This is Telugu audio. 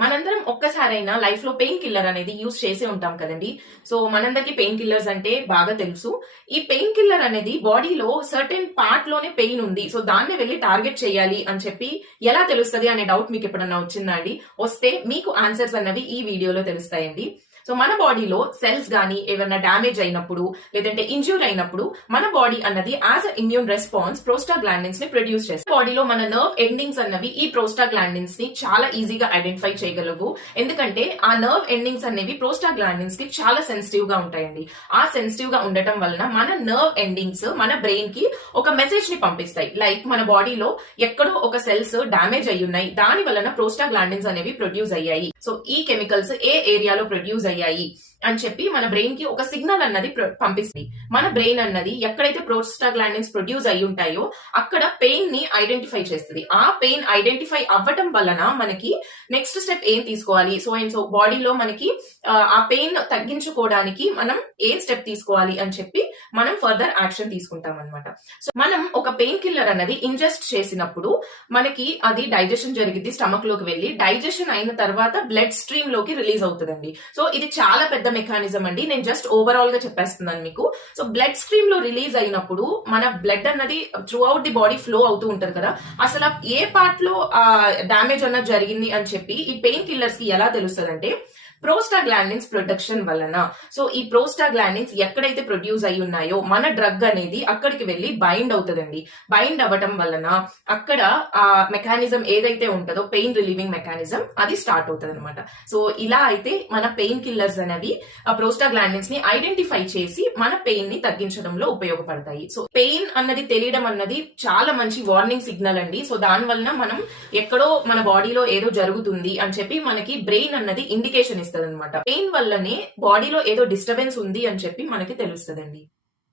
మనందరం ఒక్కసారైనా లైఫ్ లో పెయిన్ కిల్లర్ అనేది యూజ్ చేసే ఉంటాం కదండి. సో మనందరికి పెయిన్ కిల్లర్స్ అంటే బాగా తెలుసు. ఈ పెయిన్ కిల్లర్ అనేది బాడీలో సర్టెన్ పార్ట్ లోనే పెయిన్ ఉంది, సో దాన్ని వెళ్ళి టార్గెట్ చేయాలి అని చెప్పి ఎలా తెలుస్తుంది అనే డౌట్ మీకు ఎప్పుడన్నా వచ్చిందా అండి? వస్తే మీకు ఆన్సర్స్ అన్నవి ఈ వీడియోలో తెలుస్తాయండి. సో మన బాడీలో సెల్స్ గానీ ఏమైనా డ్యామేజ్ అయినప్పుడు లేదంటే ఇంజ్యూర్ అయినప్పుడు మన బాడీ అన్నది as a immune response prostaglandins ని ప్రొడ్యూస్ చేస్తుంది. బాడీలో మన నర్వ్ ఎండింగ్స్ అన్నవి ఈ ప్రోస్టాగ్లాండిన్స్ ని చాలా ఈజీగా ఐడెంటిఫై చేయగలవు. ఎందుకంటే ఆ నర్వ్ ఎండింగ్స్ అనేవి ప్రోస్టాగ్లాండిన్స్ కి చాలా సెన్సిటివ్ గా ఉంటాయండి. ఆ సెన్సిటివ్ గా ఉండటం వలన మన నర్వ్ ఎండింగ్స్ మన బ్రెయిన్ కి ఒక మెసేజ్ ని పంపిస్తాయి. లైక్ మన బాడీలో ఎక్కడో ఒక సెల్స్ డ్యామేజ్ అయి ఉన్నాయి, దాని వలన ప్రోస్టాగ్లాండిన్స్ అనేవి ప్రొడ్యూస్ అయ్యాయి. సో ఈ కెమికల్స్ ఏ ఏరియాలో ప్రొడ్యూస్ అయ్యాయి అని చెప్పి మన బ్రెయిన్ కి ఒక సిగ్నల్ అన్నది పంపిస్తుంది. మన బ్రెయిన్ అన్నది ఎక్కడైతే ప్రోస్టాగ్లాండిన్స్ ప్రొడ్యూస్ అయి ఉంటాయో అక్కడ పెయిన్ ని ఐడెంటిఫై చేస్తుంది. ఆ పెయిన్ ఐడెంటిఫై అవ్వటం వలన మనకి నెక్స్ట్ స్టెప్ ఏం తీసుకోవాలి, సో బాడీలో మనకి ఆ పెయిన్ తగ్గించుకోవడానికి మనం ఏ స్టెప్ తీసుకోవాలి అని చెప్పి మనం ఫర్దర్ యాక్షన్ తీసుకుంటాం అనమాట. సో మనం ఒక పెయిన్ కిల్లర్ అన్నది ఇంజెస్ట్ చేసినప్పుడు మనకి అది డైజెషన్ జరిగింది, స్టమక్ లోకి వెళ్ళి డైజెషన్ అయిన తర్వాత బ్లడ్ స్ట్రీమ్ లోకి రిలీజ్ అవుతుందండి. సో ఇది చాలా పెద్ద మెకానిజం అండి, నేను జస్ట్ ఓవరాల్ గా చెప్పేస్తున్నాను మీకు. సో బ్లడ్ స్ట్రీమ్ లో రిలీజ్ అయినప్పుడు మన బ్లడ్ అన్నది through out the body flow అవుతూ ఉంటది కదా, అసలు ఏ పార్ట్ లో డ్యామేజ్ అన్నది జరిగింది అని చెప్పి ఈ పెయిన్ కిల్లర్స్ కి ఎలా తెలుస్తుంది అంటే ప్రోస్టాగ్లాండిన్స్ ప్రొడక్షన్ వలన. సో ఈ ప్రోస్టాగ్లాండిన్స్ ఎక్కడైతే ప్రొడ్యూస్ అయి ఉన్నాయో మన డ్రగ్ అనేది అక్కడికి వెళ్ళి బైండ్ అవుతుందండి. బైండ్ అవ్వటం వలన అక్కడ ఆ మెకానిజం ఏదైతే ఉంటుందో పెయిన్ రిలీవింగ్ మెకానిజం అది స్టార్ట్ అవుతుంది అనమాట. సో ఇలా అయితే మన పెయిన్ కిల్లర్స్ అనేవి ఆ ప్రోస్టాగ్లాండిన్స్ ని ఐడెంటిఫై చేసి మన పెయిన్ ని తగ్గించడంలో ఉపయోగపడతాయి. సో పెయిన్ అన్నది తెలియడం అన్నది చాలా మంచి వార్నింగ్ సిగ్నల్ అండి. సో దాని వలన మనం ఎక్కడో మన బాడీలో ఏదో జరుగుతుంది అని చెప్పి మనకి బ్రెయిన్ అన్నది ఇండికేషన్ ఇస్తుంది అనమాట. పెయిన్ వల్లనే బాడీలో ఏదో డిస్టర్బెన్స్ ఉంది అని చెప్పి మనకి తెలుస్తుందండి.